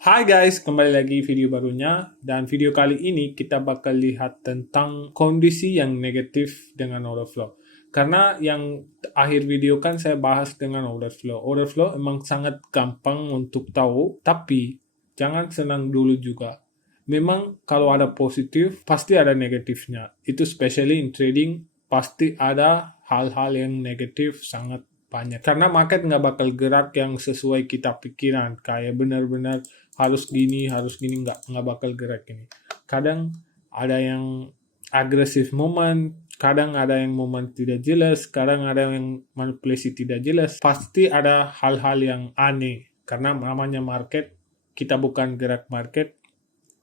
Hai guys, kembali lagi video barunya dan video kali ini kita bakal lihat tentang kondisi yang negatif dengan order flow. Karena yang akhir video kan saya bahas dengan order flow. Order flow emang sangat gampang untuk tahu, tapi jangan senang dulu juga. Memang kalau ada positif, pasti ada negatifnya. Itu especially in trading, pasti ada hal-hal yang negatif sangat banyak. Karena market nggak bakal gerak yang sesuai kita pikiran. Kayak benar-benar harus gini, nggak bakal gerak ini. Kadang ada yang agresif moment, kadang ada yang moment tidak jelas, kadang ada yang manipulasi tidak jelas. Pasti ada hal-hal yang aneh karena namanya market, kita bukan gerak market,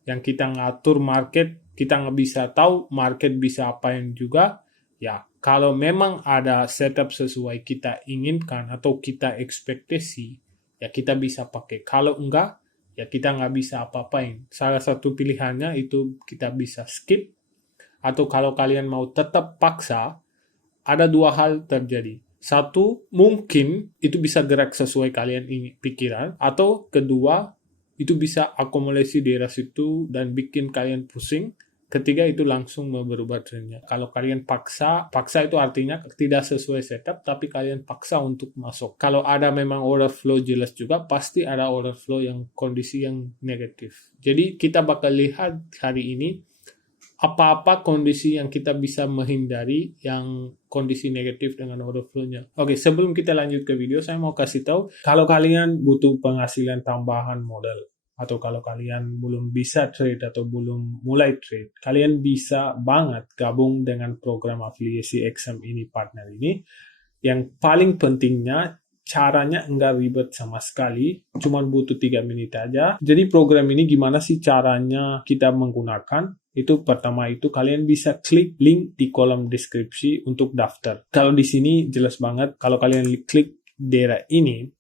yang kita ngatur market, kita nggak bisa tahu market bisa apain juga. Ya, kalau memang ada setup sesuai kita inginkan atau kita ekspektasi, ya kita bisa pakai. Kalau enggak, ya kita nggak bisa apa-apain. Salah satu pilihannya itu kita bisa skip, atau kalau kalian mau tetap paksa, ada dua hal terjadi. Satu, mungkin itu bisa gerak sesuai kalian ingin pikiran, atau kedua, itu bisa akumulasi di daerah situ dan bikin kalian pusing. Ketiga, itu langsung berubah trennya. Kalau kalian paksa itu artinya tidak sesuai setup, tapi kalian paksa untuk masuk. Kalau ada memang order flow jelas juga, pasti ada order flow yang kondisi yang negatif. Jadi kita bakal lihat hari ini apa-apa kondisi yang kita bisa menghindari yang kondisi negatif dengan order flow-nya. Oke, sebelum kita lanjut ke video, saya mau kasih tahu kalau kalian butuh penghasilan tambahan modal atau kalau kalian belum bisa trade atau belum mulai trade, kalian bisa banget gabung dengan program afiliasi XM ini partner ini. Yang paling pentingnya caranya enggak ribet sama sekali, cuma butuh 3 menit aja. Jadi program ini gimana sih caranya kita menggunakan? Itu pertama itu kalian bisa klik link di kolom deskripsi untuk daftar. Kalau di sini jelas banget, kalau kalian klik daerah ini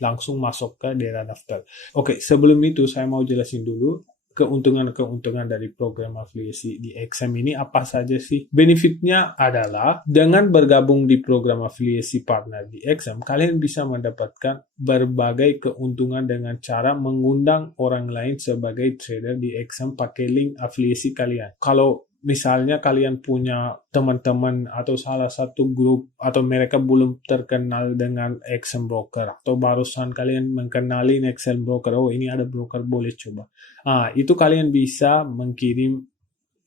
langsung masuk ke daerah daftar. Oke, sebelum itu saya mau jelasin dulu keuntungan-keuntungan dari program afiliasi di XM ini apa saja sih? Benefitnya adalah dengan bergabung di program afiliasi partner di XM, kalian bisa mendapatkan berbagai keuntungan dengan cara mengundang orang lain sebagai trader di XM pakai link afiliasi kalian. Kalau misalnya kalian punya teman-teman atau salah satu grup atau mereka belum terkenal dengan XM broker atau barusan kalian mengenali XM broker, oh ini ada broker boleh coba. Itu kalian bisa mengirim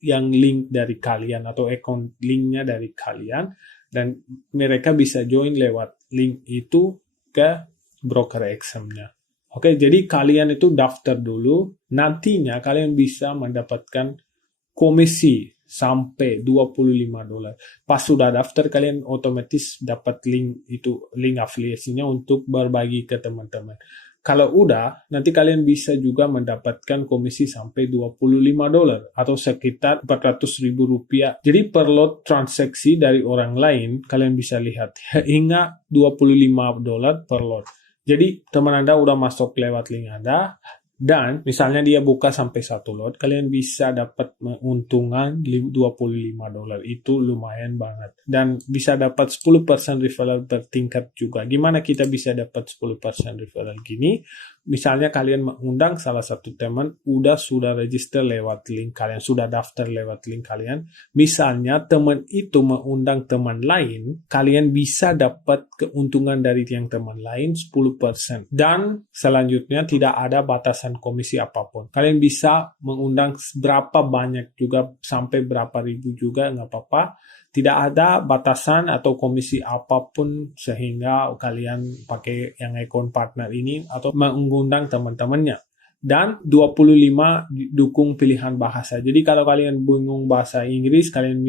yang link dari kalian atau account linknya dari kalian dan mereka bisa join lewat link itu ke broker XM-nya. Oke, jadi kalian itu daftar dulu, nantinya kalian bisa mendapatkan komisi sampai $25. Pas sudah daftar kalian otomatis dapat link afiliasinya untuk berbagi ke teman-teman. Kalau udah, nanti kalian bisa juga mendapatkan komisi sampai $25 atau sekitar Rp400.000. Jadi per lot transaksi dari orang lain, kalian bisa lihat hingga $25 per lot. Jadi teman Anda udah masuk lewat link Anda, dan misalnya dia buka sampai 1 lot, kalian bisa dapat keuntungan $25. Itu lumayan banget. Dan bisa dapat 10% referral bertingkat juga. Gimana kita bisa dapat 10% referral gini? Misalnya kalian mengundang salah satu teman, sudah register lewat link kalian, sudah daftar lewat link kalian. Misalnya teman itu mengundang teman lain, kalian bisa dapat keuntungan dari yang teman lain 10%. Dan selanjutnya tidak ada batasan komisi apapun. Kalian bisa mengundang berapa banyak juga, sampai berapa ribu juga, nggak apa-apa. Tidak ada batasan atau komisi apapun sehingga kalian pakai yang account partner ini atau mengundang teman-temannya. Dan 25 dukung pilihan bahasa. Jadi kalau kalian bingung bahasa Inggris, kalian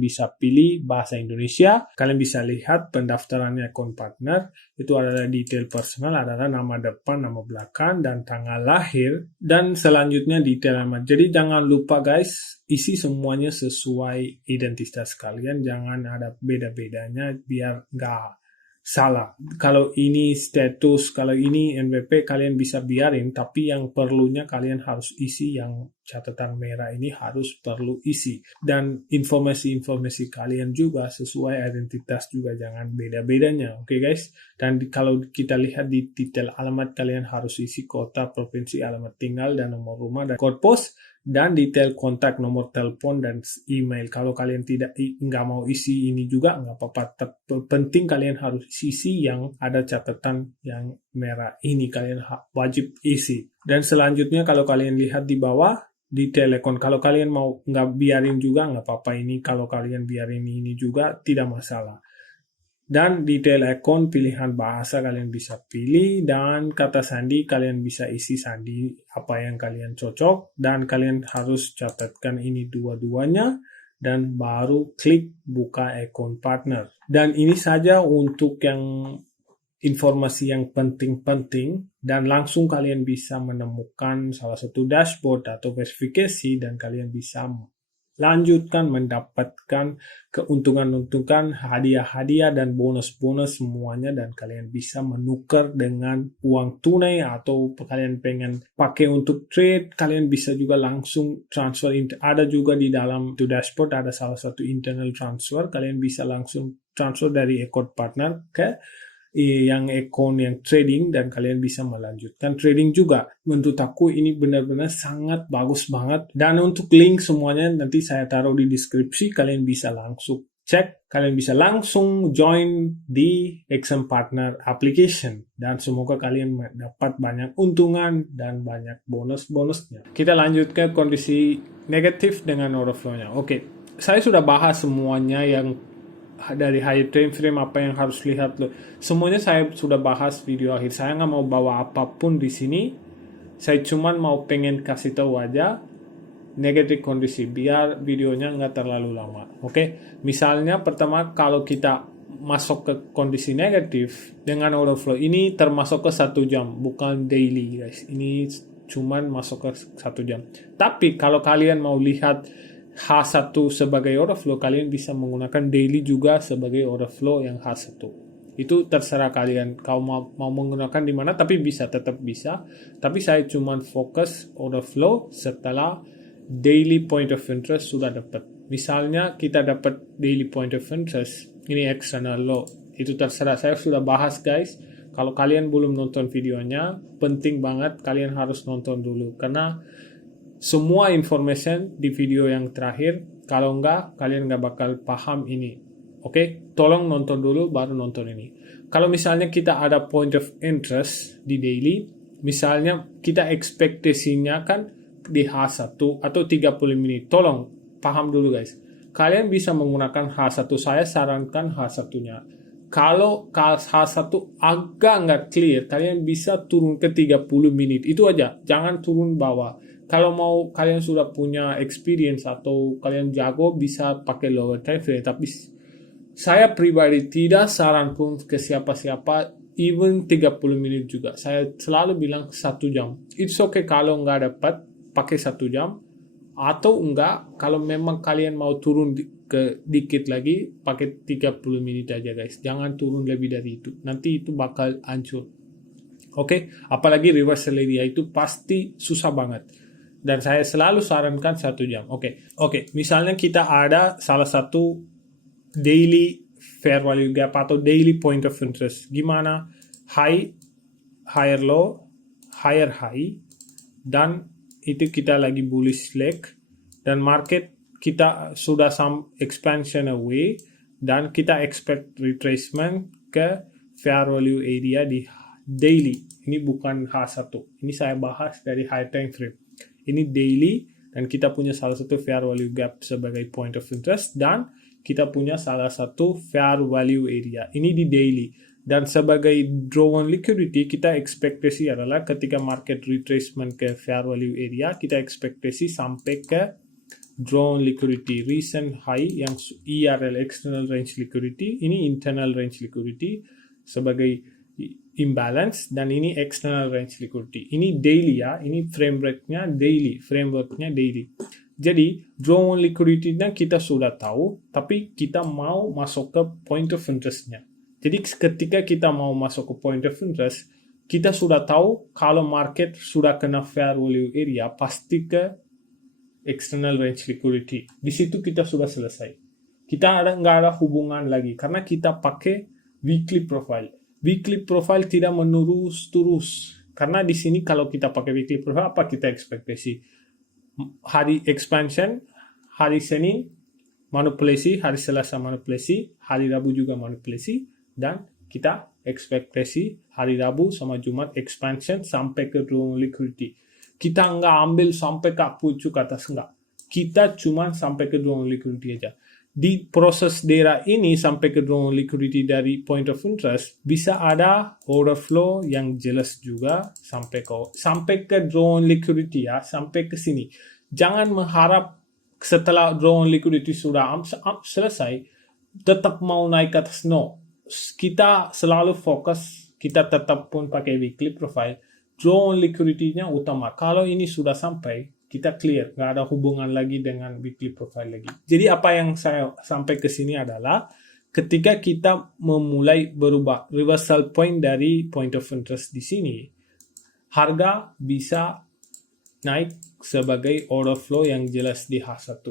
bisa pilih bahasa Indonesia. Kalian bisa lihat pendaftarannya account partner. Itu adalah detail personal, adalah nama depan, nama belakang, dan tanggal lahir. Dan selanjutnya detail alamat. Jadi jangan lupa guys, isi semuanya sesuai identitas kalian. Jangan ada beda-bedanya biar nggak salah. Kalau ini status, kalau ini NWP kalian bisa biarin, tapi yang perlunya kalian harus isi yang catatan merah ini harus perlu isi. Dan informasi-informasi kalian juga sesuai identitas juga, jangan beda-bedanya. Oke guys. Dan kalau kita lihat di detail alamat, kalian harus isi kota, provinsi, alamat tinggal, dan nomor rumah, dan kode pos, dan detail kontak, nomor telepon, dan email. Kalau kalian nggak mau isi ini juga nggak apa-apa. Penting kalian harus isi yang ada catatan yang merah ini, kalian wajib isi. Dan selanjutnya kalau kalian lihat di bawah detail akun, kalau kalian mau nggak biarin juga nggak apa-apa, ini kalau kalian biarin ini juga tidak masalah. Dan detail akun, pilihan bahasa kalian bisa pilih, dan kata sandi kalian bisa isi sandi apa yang kalian cocok, dan kalian harus catatkan ini dua-duanya, dan baru klik buka akun partner. Dan ini saja untuk yang informasi yang penting-penting, dan langsung kalian bisa menemukan salah satu dashboard atau verifikasi, dan kalian bisa lanjutkan mendapatkan keuntungan-untungan, hadiah-hadiah, dan bonus-bonus semuanya, dan kalian bisa menukar dengan uang tunai, atau kalian pengen pakai untuk trade, kalian bisa juga langsung transfer. Ada juga di dalam itu dashboard ada salah satu internal transfer, kalian bisa langsung transfer dari akun partner ke yang akun yang trading, dan kalian bisa melanjutkan trading juga. Menurut aku ini benar-benar sangat bagus banget, dan untuk link semuanya nanti saya taruh di deskripsi, kalian bisa langsung cek, kalian bisa langsung join di XM Partner application, dan semoga kalian dapat banyak untungan dan banyak bonus-bonusnya. Kita lanjut ke kondisi negatif dengan order flow-nya. Oke, saya sudah bahas semuanya yang dari high time frame, apa yang harus lihat loh. Semuanya saya sudah bahas video akhir. Saya nggak mau bawa apapun di sini. Saya cuman mau pengen kasih tahu aja negatif kondisi biar videonya nggak terlalu lama. Oke, misalnya pertama kalau kita masuk ke kondisi negatif dengan order flow ini termasuk ke 1 jam, bukan daily guys. Ini cuman masuk ke 1 jam. Tapi kalau kalian mau lihat H1 sebagai order flow, kalian bisa menggunakan daily juga sebagai order flow yang H1. Itu terserah kalian, kau mau menggunakan di mana, tapi tetap bisa. Tapi saya cuma fokus order flow setelah daily point of interest sudah dapat. Misalnya kita dapat daily point of interest, ini external low. Itu terserah, saya sudah bahas guys. Kalau kalian belum nonton videonya, penting banget kalian harus nonton dulu, karena semua information di video yang terakhir, kalau enggak kalian nggak bakal paham ini. Oke, tolong nonton dulu baru nonton ini. Kalau misalnya kita ada point of interest di daily, misalnya kita ekspektasinya kan di H1 atau 30 menit. Tolong paham dulu guys. Kalian bisa menggunakan H1, saya sarankan H1-nya. Kalau H1 agak nggak clear, kalian bisa turun ke 30 menit. Itu aja, jangan turun bawah. Kalau mau kalian sudah punya experience atau kalian jago, bisa pakai lower time frame. Tapi saya pribadi tidak saran pun ke siapa-siapa, even 30 menit juga. Saya selalu bilang 1 jam. It's okay kalau nggak dapat, pakai 1 jam. Atau enggak, kalau memang kalian mau turun ke dikit lagi, pakai 30 menit aja guys. Jangan turun lebih dari itu. Nanti itu bakal hancur. Oke, apalagi reversal area itu pasti susah banget. Dan saya selalu sarankan 1 jam. Oke. Misalnya kita ada salah satu daily fair value gap atau daily point of interest. Gimana? High, higher low, higher high, dan itu kita lagi bullish leg, dan market kita sudah some expansion away, dan kita expect retracement ke fair value area di daily. Ini bukan H1. Ini saya bahas dari high time frame. Ini daily, dan kita punya salah satu fair value gap sebagai point of interest, dan kita punya salah satu fair value area. Ini di daily. Dan sebagai draw on liquidity, kita ekspektasi adalah ketika market retracement ke fair value area, kita ekspektasi sampai ke draw on liquidity recent high yang ERL external range liquidity, ini internal range liquidity sebagai imbalance, dan ini external range liquidity. Ini daily ya, ini frameworknya daily. Jadi draw on liquidity-nya kita sudah tahu, tapi kita mau masuk ke point of interest-nya. Jadi ketika kita mau masuk ke point of interest, kita sudah tahu kalau market sudah kena fair value area, pasti ke external range liquidity. Di situ kita sudah selesai. Kita nggak ada hubungan lagi karena kita pakai weekly profile. Weekly profile tidak menurus terus. Karena di sini kalau kita pakai weekly profile, apa kita ekspektasi? Hari expansion, hari Senin manipulasi, hari Selasa manipulasi, hari Rabu juga manipulasi, dan kita ekspektasi hari Rabu sama Jumat expansion sampai ke drawing liquidity. Kita nggak ambil sampai ke pucuk atas, nggak. Kita cuma sampai ke drawing liquidity aja. Di proses daerah ini sampai ke drawing liquidity dari point of interest bisa ada order flow yang jelas juga sampai ke drawing liquidity ya, sampai ke sini. Jangan mengharap setelah drawing liquidity sudah selesai tetap mau naik ke atas. No, kita selalu fokus, kita tetap pun pakai weekly profile. Drawing liquidity-nya utama. Kalau ini sudah sampai, kita clear, nggak ada hubungan lagi dengan weekly profile lagi. Jadi apa yang saya sampai ke sini adalah ketika kita memulai berubah reversal point dari point of interest di sini, harga bisa naik sebagai order flow yang jelas di H1.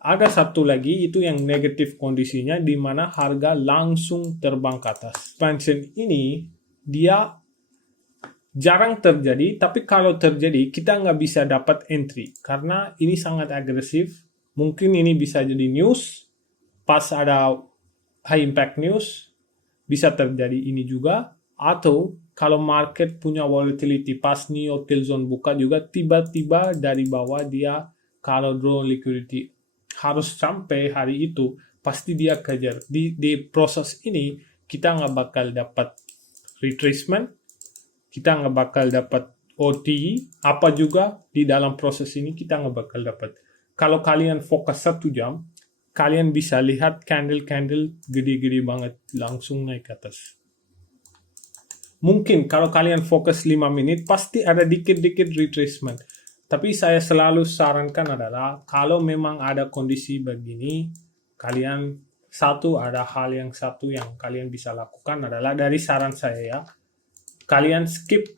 Ada satu lagi itu yang negatif kondisinya di mana harga langsung terbang ke atas. Expansion ini dia jarang terjadi, tapi kalau terjadi kita nggak bisa dapat entry karena ini sangat agresif. Mungkin ini bisa jadi news, pas ada high impact news bisa terjadi ini juga, atau kalau market punya volatility pas New York Till Zone buka juga tiba-tiba dari bawah dia kalau drawing liquidity harus sampai hari itu pasti dia kejar. Di proses ini kita nggak bakal dapat retracement, kita nggak bakal dapat OTE, apa juga di dalam proses ini kita nggak bakal dapat. Kalau kalian fokus 1 jam, kalian bisa lihat candle-candle gede-gede banget langsung naik ke atas. Mungkin kalau kalian fokus 5 menit, pasti ada dikit-dikit retracement. Tapi saya selalu sarankan adalah kalau memang ada kondisi begini, kalian ada hal yang kalian bisa lakukan adalah dari saran saya ya, kalian skip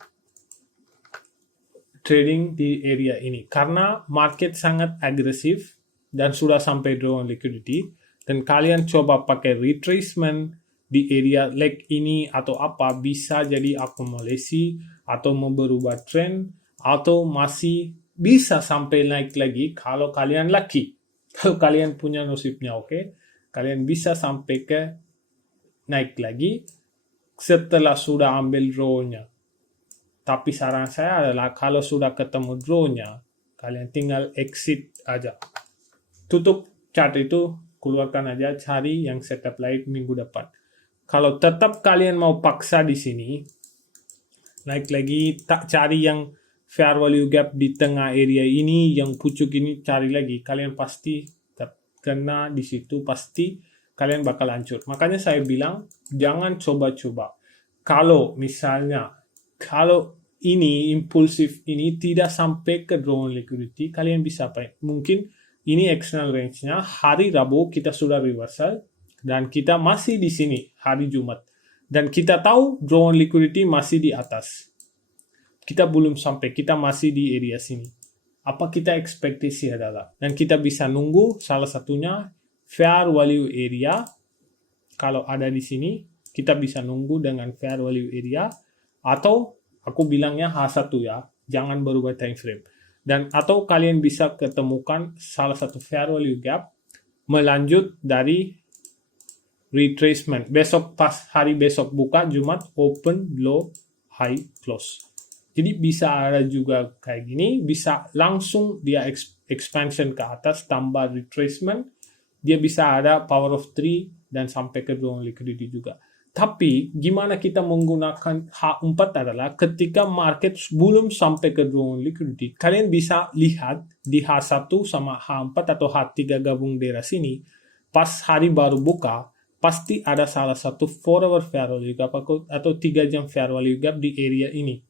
trading di area ini karena market sangat agresif dan sudah sampai drawing liquidity, dan kalian coba pakai retracement di area leg ini atau apa, bisa jadi akumulasi atau berubah trend atau masih bisa sampai naik lagi kalau kalian lucky. Kalau kalian punya nasibnya oke, kalian bisa sampai ke naik lagi setelah sudah ambil draw-nya. Tapi saran saya adalah kalau sudah ketemu draw-nya, kalian tinggal exit aja. Tutup chart itu, keluarkan aja, cari yang setup lain minggu depan. Kalau tetap kalian mau paksa di sini, naik lagi, tak cari yang fair value gap di tengah area ini, yang pucuk ini cari lagi, kalian pasti kena di situ, pasti kalian bakal hancur. Makanya saya bilang jangan coba-coba. Kalau misalnya ini impulsif ini tidak sampai ke drawing liquidity, kalian bisa apa? Mungkin ini external range-nya hari Rabu kita sudah reversal dan kita masih di sini hari Jumat. Dan kita tahu drawing liquidity masih di atas. Kita belum sampai, kita masih di area sini. Apa kita ekspektasi adalah, dan kita bisa nunggu salah satunya fair value area. Kalau ada di sini, kita bisa nunggu dengan fair value area, atau aku bilangnya H1 ya, jangan berubah time frame. Dan atau kalian bisa ketemukan salah satu fair value gap melanjut dari retracement. Besok pas hari besok buka Jumat open low high close. Jadi bisa ada juga kayak gini, bisa langsung dia expansion ke atas tambah retracement, dia bisa ada power of 3 dan sampai ke drawing liquidity juga. Tapi gimana kita menggunakan H4 adalah ketika market belum sampai ke drawing liquidity, kalian bisa lihat di H1 sama H4 atau H3 gabung daerah sini, pas hari baru buka, pasti ada salah satu 4 hour fair value gap atau 3 jam fair value gap di area ini.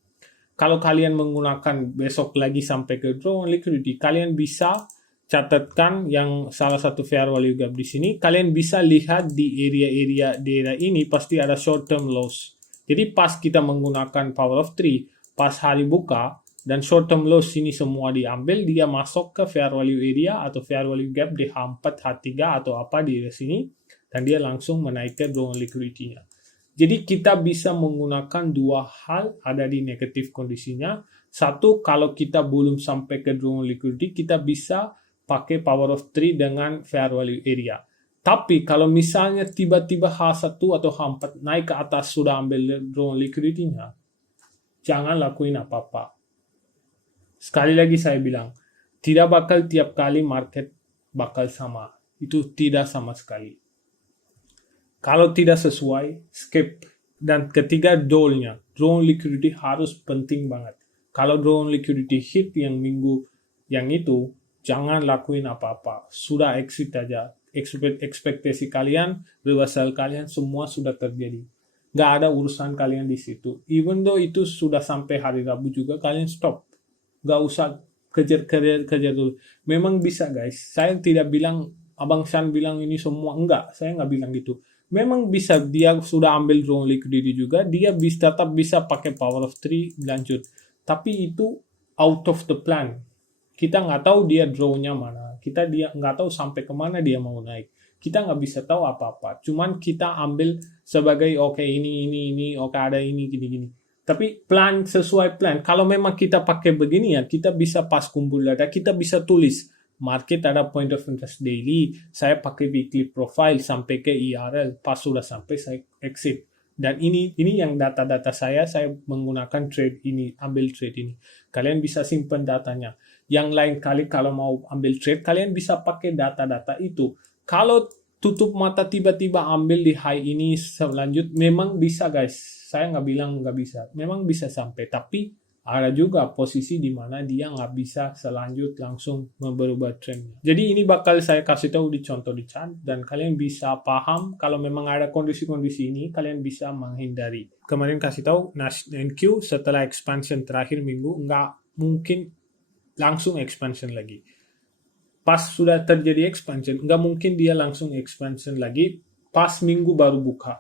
Kalau kalian menggunakan besok lagi sampai ke drawing liquidity, kalian bisa catatkan yang salah satu fair value gap di sini. Kalian bisa lihat di area-area daerah ini pasti ada short term loss. Jadi pas kita menggunakan power of 3, pas hari buka, dan short term loss ini semua diambil, dia masuk ke fair value area atau fair value gap di H4, H3 atau apa di sini, dan dia langsung menaikkan drawn liquidity-nya. Jadi kita bisa menggunakan dua hal ada di negatif kondisinya. Satu, kalau kita belum sampai ke drawn liquidity, kita bisa pakai power of 3 dengan fair value area. Tapi kalau misalnya tiba-tiba H1 atau H4 naik ke atas sudah ambil drawn liquidity-nya, jangan lakuin apa-apa. Sekali lagi saya bilang, tidak bakal tiap kali market bakal sama. Itu tidak sama sekali. Kalau tidak sesuai, skip. Dan ketiga, doll-nya. Drawn liquidity harus penting banget. Kalau drawn liquidity hit yang minggu yang itu, jangan lakuin apa-apa. Sudah exit aja. Ekspektasi kalian, reversal kalian, semua sudah terjadi. Nggak ada urusan kalian di situ. Even though itu sudah sampai hari Rabu juga, kalian stop. Nggak usah kejar dulu. Memang bisa guys. Saya tidak bilang, Abang Shan bilang ini semua. Enggak, saya nggak bilang gitu. Memang bisa, dia sudah ambil drawn liquidity juga. Dia tetap bisa pakai power of 3 lanjut. Tapi itu out of the plan. Kita nggak tahu dia draw-nya mana. Dia nggak tahu sampai kemana dia mau naik. Kita nggak bisa tahu apa-apa. Cuman kita ambil sebagai oke, ini, oke ada ini, gini. Tapi plan sesuai plan. Kalau memang kita pakai begini ya, kita bisa pas kumpul data, kita bisa tulis. Market ada point of interest daily, saya pakai weekly profile sampai ke ERL, pas sudah sampai saya exit. Dan ini yang data-data saya menggunakan trade ini, ambil trade ini. Kalian bisa simpan datanya. Yang lain kali kalau mau ambil trade, kalian bisa pakai data-data itu. Kalau tutup mata tiba-tiba ambil di high ini selanjut, memang bisa guys. Saya nggak bilang nggak bisa, memang bisa sampai. Tapi ada juga posisi di mana dia nggak bisa selanjut langsung berubah trendnya. Jadi ini bakal saya kasih tahu di contoh di chart, dan kalian bisa paham kalau memang ada kondisi-kondisi ini, kalian bisa menghindari. Kemarin kasih tahu, NQ setelah expansion terakhir minggu, nggak mungkin langsung expansion lagi. Pas sudah terjadi expansion, nggak mungkin dia langsung expansion lagi pas minggu baru buka.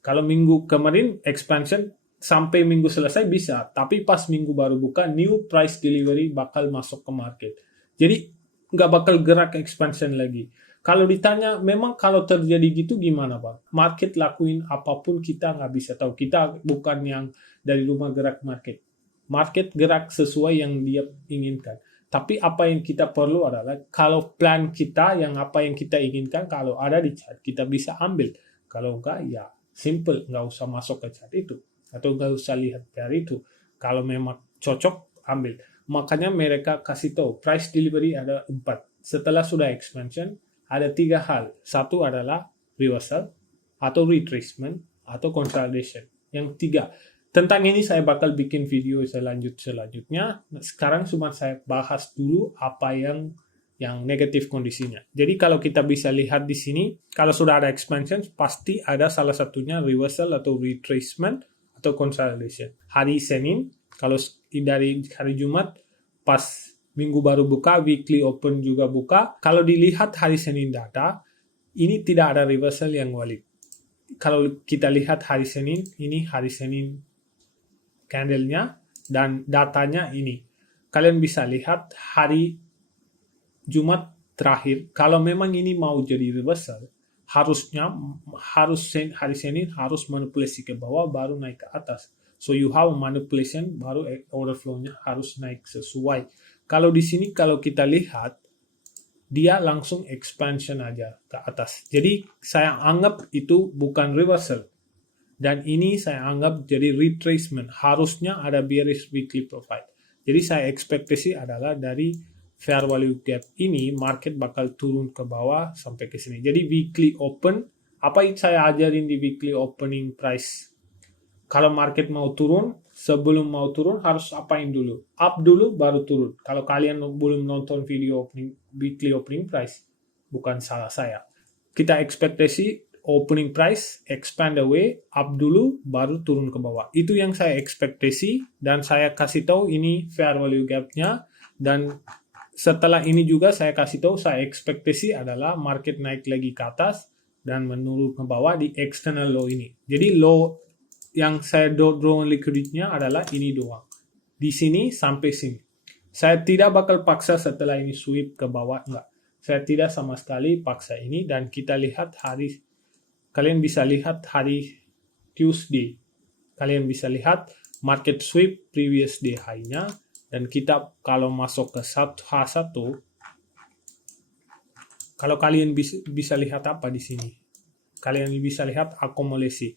Kalau minggu kemarin expansion sampai minggu selesai bisa, tapi pas minggu baru buka, new price delivery bakal masuk ke market. Jadi nggak bakal gerak expansion lagi. Kalau ditanya, memang kalau terjadi gitu gimana Pak? Market lakuin apapun kita nggak bisa tahu. Kita bukan yang dari rumah gerak market. Market gerak sesuai yang dia inginkan. Tapi apa yang kita perlu adalah, kalau plan kita, yang apa yang kita inginkan, kalau ada di chart, kita bisa ambil. Kalau enggak, ya simple, nggak usah masuk ke chart itu. Atau nggak usah lihat dari itu. Kalau memang cocok, ambil. Makanya mereka kasih tahu, price delivery ada 4. Setelah sudah expansion, ada 3 hal. Satu adalah reversal, atau retracement, atau consolidation. Yang 3. Tentang ini saya bakal bikin video selanjutnya. Sekarang cuma saya bahas dulu apa yang negatif kondisinya. Jadi kalau kita bisa lihat di sini, kalau sudah ada expansion, pasti ada salah satunya reversal atau retracement atau consolidation. Hari Senin, kalau dari hari Jumat, pas minggu baru buka, weekly open juga buka. Kalau dilihat hari Senin data, ini tidak ada reversal yang valid. Kalau kita lihat hari Senin, ini hari Senin candle-nya dan datanya ini. Kalian bisa lihat hari Jumat terakhir, kalau memang ini mau jadi reversal, harus hari Senin harus manipulasi ke bawah baru naik ke atas. So you have manipulation, baru order flow-nya harus naik sesuai. Kalau di sini kalau kita lihat, dia langsung expansion aja ke atas. Jadi saya anggap itu bukan reversal. Dan ini saya anggap jadi retracement. Harusnya ada bearish weekly profile. Jadi saya ekspektasi adalah dari fair value gap ini market bakal turun ke bawah sampai ke sini. Jadi weekly open, apa yang saya ajarin di weekly opening price? Kalau market mau turun, sebelum mau turun harus apain dulu? Up dulu baru turun. Kalau kalian belum nonton video weekly opening price, bukan salah saya. Kita ekspektasi opening price, expand away, up dulu, baru turun ke bawah. Itu yang saya ekspektasi, dan saya kasih tahu ini fair value gap-nya, dan setelah ini juga saya kasih tahu, saya ekspektasi adalah market naik lagi ke atas, dan menurun ke bawah di external low ini. Jadi low yang saya draw liquidity-nya adalah ini doang. di sini sampai sini. Saya tidak bakal paksa setelah ini sweep ke bawah, enggak. Saya tidak sama sekali paksa ini, dan kita lihat kalian bisa lihat hari Tuesday. Kalian bisa lihat market sweep previous day high-nya, dan kita kalau masuk ke H1, kalau kalian bisa lihat apa di sini? Kalian bisa lihat akumulasi.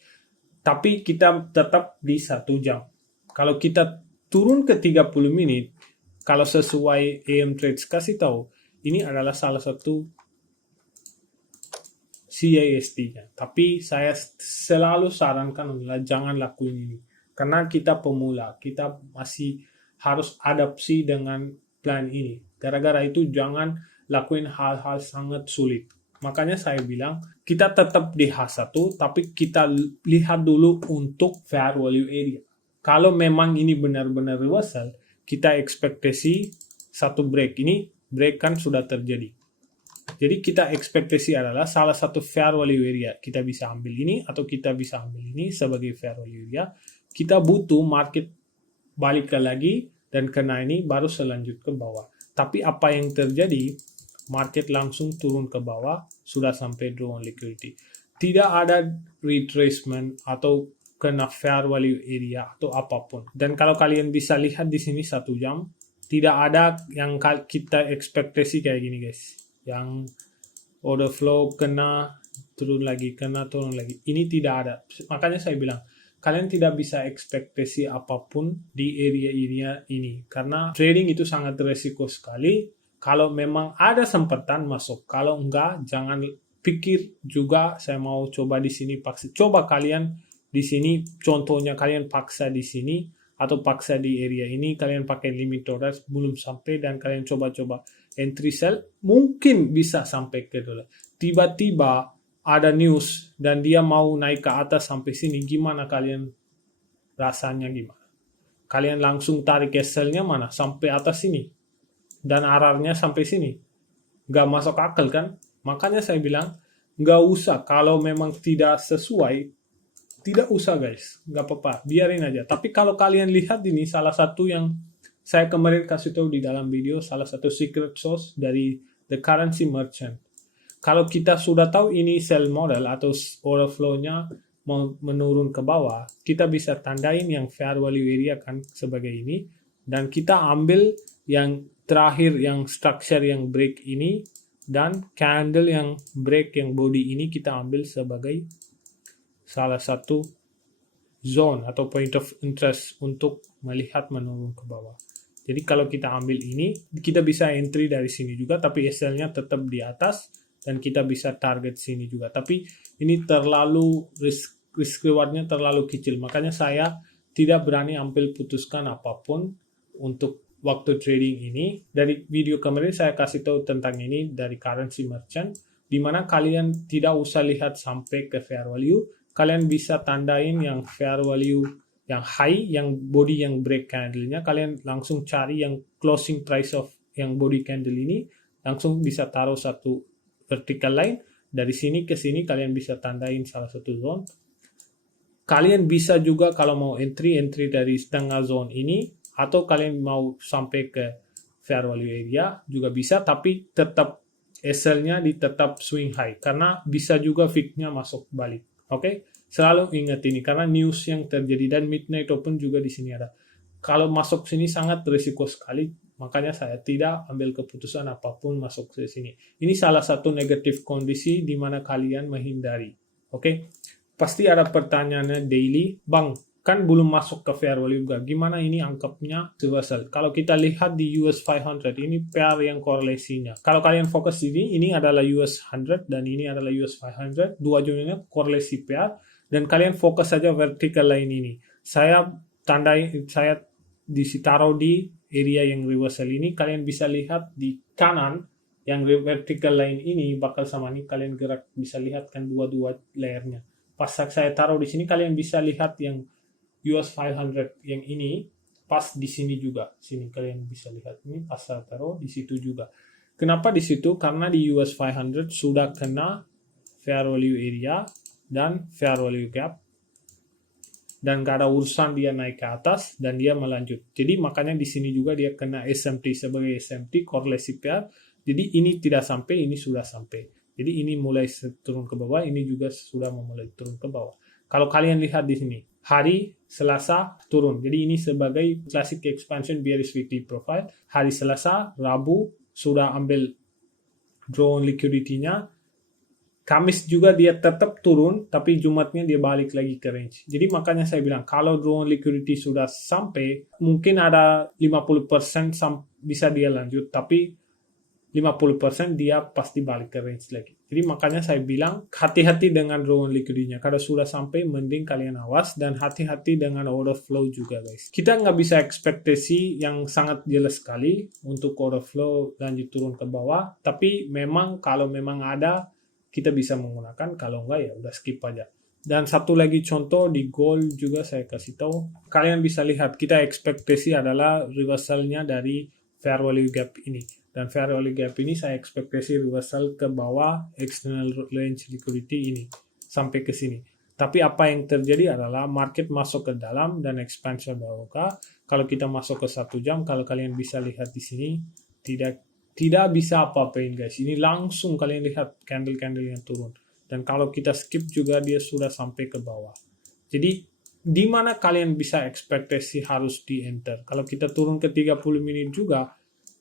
Tapi kita tetap di 1 jam. Kalau kita turun ke 30 menit, kalau sesuai AM Trades kasih tahu, ini adalah salah satu CAST-nya. Tapi saya selalu sarankan adalah jangan lakuin ini. Karena kita pemula, kita masih harus adaptasi dengan plan ini. Gara-gara itu jangan lakuin hal-hal sangat sulit. Makanya saya bilang, kita tetap di H1, tapi kita lihat dulu untuk fair value area. Kalau memang ini benar-benar reversal, kita ekspektasi satu break. Ini break kan sudah terjadi. Jadi kita ekspektasi adalah salah satu fair value area. Kita bisa ambil ini atau kita bisa ambil ini sebagai fair value area. Kita butuh market balik lagi dan kena ini baru selanjut ke bawah. Tapi apa yang terjadi? Market langsung turun ke bawah, sudah sampai draw on liquidity. Tidak ada retracement atau kena fair value area atau apapun. Dan kalau kalian bisa lihat di sini 1 jam, tidak ada yang kita ekspektasi kayak gini guys. Yang order flow kena, turun lagi, kena, turun lagi. Ini tidak ada. Makanya saya bilang, kalian tidak bisa ekspektasi apapun di area-area ini. Karena trading itu sangat resiko sekali. Kalau memang ada kesempatan masuk, kalau enggak jangan pikir juga saya mau coba di sini paksa. Coba kalian di sini, contohnya kalian paksa di sini atau paksa di area ini, kalian pakai limit order belum sampai dan kalian coba-coba entry sell, mungkin bisa sampai ke dollar. Tiba-tiba ada news dan dia mau naik ke atas sampai sini, gimana kalian rasanya gimana? Kalian langsung tarik sell-nya mana? Sampai atas sini. Dan ararnya sampai sini. Nggak masuk akal kan? Makanya saya bilang, nggak usah. Kalau memang tidak sesuai, tidak usah guys. Nggak apa-apa. Biarin aja. Tapi kalau kalian lihat ini, salah satu yang saya kemarin kasih tahu di dalam video, salah satu secret sauce dari The Currency Merchant. Kalau kita sudah tahu ini sell model atau order flow-nya mau menurun ke bawah, kita bisa tandain yang fair value area kan sebagai ini. Dan kita ambil yang terakhir, yang structure yang break ini, dan candle yang break yang body ini kita ambil sebagai salah satu zone atau point of interest untuk melihat menurun ke bawah. Jadi kalau kita ambil ini, kita bisa entry dari sini juga, tapi SL-nya tetap di atas dan kita bisa target sini juga. Tapi ini terlalu risk reward-nya terlalu kecil, makanya saya tidak berani ambil putuskan apapun untuk waktu trading ini. Dari video kemarin saya kasih tahu tentang ini dari Currency Merchant, di mana kalian tidak usah lihat sampai ke fair value, kalian bisa tandain yang fair value yang high, yang body yang break candle-nya, kalian langsung cari yang closing price of yang body candle ini, langsung bisa taruh satu vertical line, dari sini ke sini kalian bisa tandain salah satu zone. Kalian bisa juga kalau mau entry dari setengah zone ini, atau kalian mau sampai ke fair value area juga bisa, tapi tetap SL-nya di tetap swing high karena bisa juga fix-nya masuk balik. Oke? Selalu ingat ini karena news yang terjadi dan midnight open juga di sini ada. Kalau masuk sini sangat risiko sekali, makanya saya tidak ambil keputusan apapun masuk ke sini. Ini salah satu negatif kondisi di mana kalian menghindari. Oke? Pasti ada pertanyaannya daily, Bang, kan belum masuk ke fair value juga. Gimana ini anggapnya reversal? Kalau kita lihat di US 500, ini pair yang korelasinya. Kalau kalian fokus ini adalah US 100 dan ini adalah US 500. Dua unitnya korelasi pair. Dan kalian fokus saja vertical line ini. Saya taruh di area yang reversal ini. Kalian bisa lihat di kanan, yang vertical line ini bakal sama ini. Kalian gerak, bisa lihat kan dua-dua layernya. Pas saya taruh di sini, kalian bisa lihat yang US 500 yang ini pas di sini juga. Sini kalian bisa lihat ini pas saya taruh di situ juga. Kenapa di situ? Karena di US 500 sudah kena fair value area dan fair value gap. dan gak ada urusan dia naik ke atas dan dia melanjut. Jadi makanya di sini juga dia kena SMT sebagai SMT korelasi pair. Jadi ini tidak sampai, ini sudah sampai. Jadi ini mulai turun ke bawah, ini juga sudah memulai turun ke bawah. Kalau kalian lihat di sini, hari Selasa turun. Jadi ini sebagai classic expansion bearish weekly profile. Hari Selasa, Rabu sudah ambil draw on liquidity-nya. Kamis juga dia tetap turun, tapi Jumatnya dia balik lagi ke range. Jadi makanya saya bilang, kalau draw on liquidity sudah sampai, mungkin ada 50% bisa dia lanjut, tapi 50% dia pasti balik ke range lagi. Jadi makanya saya bilang, hati-hati dengan draw on liquidity-nya. Kalau sudah sampai, mending kalian awas, dan hati-hati dengan order flow juga, guys. Kita nggak bisa ekspektasi yang sangat jelas sekali untuk order flow lanjut turun ke bawah, tapi memang kalau memang ada, kita bisa menggunakan, kalau enggak ya udah skip aja. Dan satu lagi contoh di gold juga saya kasih tahu. Kalian bisa lihat, kita ekspektasi adalah reversalnya dari fair value gap ini. Dan fair value gap ini saya ekspektasi reversal ke bawah external range liquidity ini sampai ke sini. Tapi apa yang terjadi adalah market masuk ke dalam dan expansion bawah. Kalau kita masuk ke 1 jam, kalau kalian bisa lihat di sini, tidak bisa apa-apain, guys. Ini langsung kalian lihat candle-candle yang turun. Dan kalau kita skip juga dia sudah sampai ke bawah. Jadi di mana kalian bisa ekspektasi harus di enter. Kalau kita turun ke 30 menit juga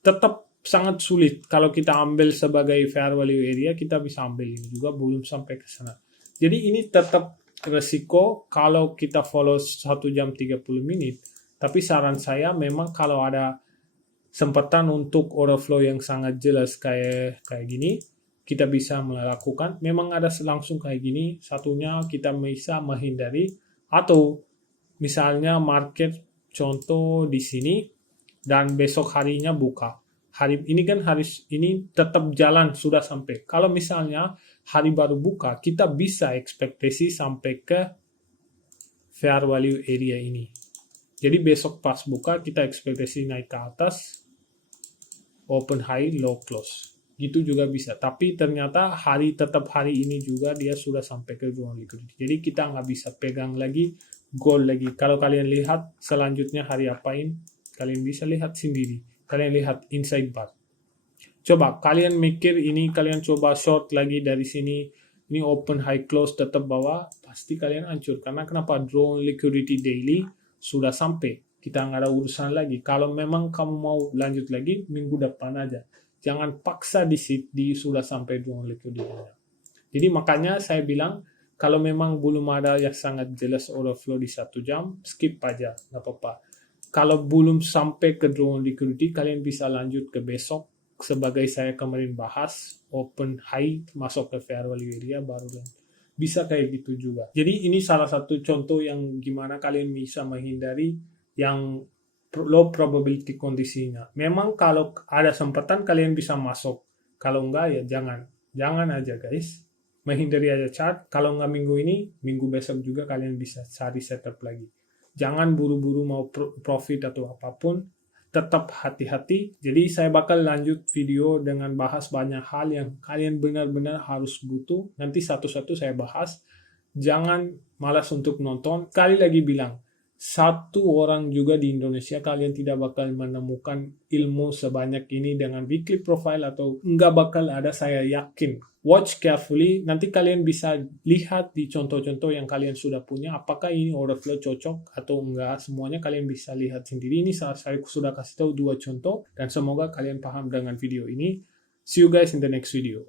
tetap sangat sulit. Kalau kita ambil sebagai fair value area, kita bisa ambil ini juga belum sampai ke sana. Jadi ini tetap resiko kalau kita follow 1 jam 30 menit. Tapi saran saya memang kalau ada kesempatan untuk order flow yang sangat jelas kayak gini, kita bisa melakukan. Memang ada langsung kayak gini, satunya kita bisa menghindari, atau misalnya market contoh di sini dan besok harinya buka. Hari ini kan ini tetap jalan sudah sampai. Kalau misalnya hari baru buka, kita bisa ekspektasi sampai ke fair value area ini. Jadi besok pas buka kita ekspektasi naik ke atas, open high, low close. Gitu juga bisa. Tapi ternyata tetap hari ini juga dia sudah sampai ke draw on liquidity. Jadi kita nggak bisa pegang lagi gold lagi. Kalau kalian lihat selanjutnya hari apain, kalian bisa lihat sendiri. Kalian lihat inside bar. Coba kalian mikir ini, kalian coba short lagi dari sini. Ini open high close tetap bawah, pasti kalian hancur. Karena kenapa? Draw on liquidity daily sudah sampai. Kita nggak ada urusan lagi. Kalau memang kamu mau lanjut lagi, minggu depan aja. Jangan paksa di sudah sampai draw on liquidity. Jadi makanya saya bilang, kalau memang belum ada yang sangat jelas order flow di 1 jam, skip aja, nggak apa-apa. Kalau belum sampai ke draw on liquidity, kalian bisa lanjut ke besok. Sebagai saya kemarin bahas, open high masuk ke fair value area baru bisa kayak gitu juga. Jadi ini salah satu contoh yang gimana kalian bisa menghindari yang low probability kondisinya. Memang kalau ada kesempatan kalian bisa masuk. Kalau enggak ya jangan aja, guys. Menghindari aja chart. Kalau enggak minggu ini, minggu besok juga kalian bisa cari setup lagi. Jangan buru-buru mau profit atau apapun. Tetap hati-hati. Jadi saya bakal lanjut video dengan bahas banyak hal yang kalian benar-benar harus butuh. Nanti satu-satu saya bahas. Jangan malas untuk nonton. Sekali lagi bilang, satu orang juga di Indonesia kalian tidak bakal menemukan ilmu sebanyak ini dengan weekly profile, atau nggak bakal ada, saya yakin. Watch carefully, nanti kalian bisa lihat di contoh-contoh yang kalian sudah punya, apakah ini order flow cocok atau enggak. Semuanya kalian bisa lihat sendiri. Ini saya sudah kasih tahu 2 contoh, dan semoga kalian paham dengan video ini. See you guys in the next video.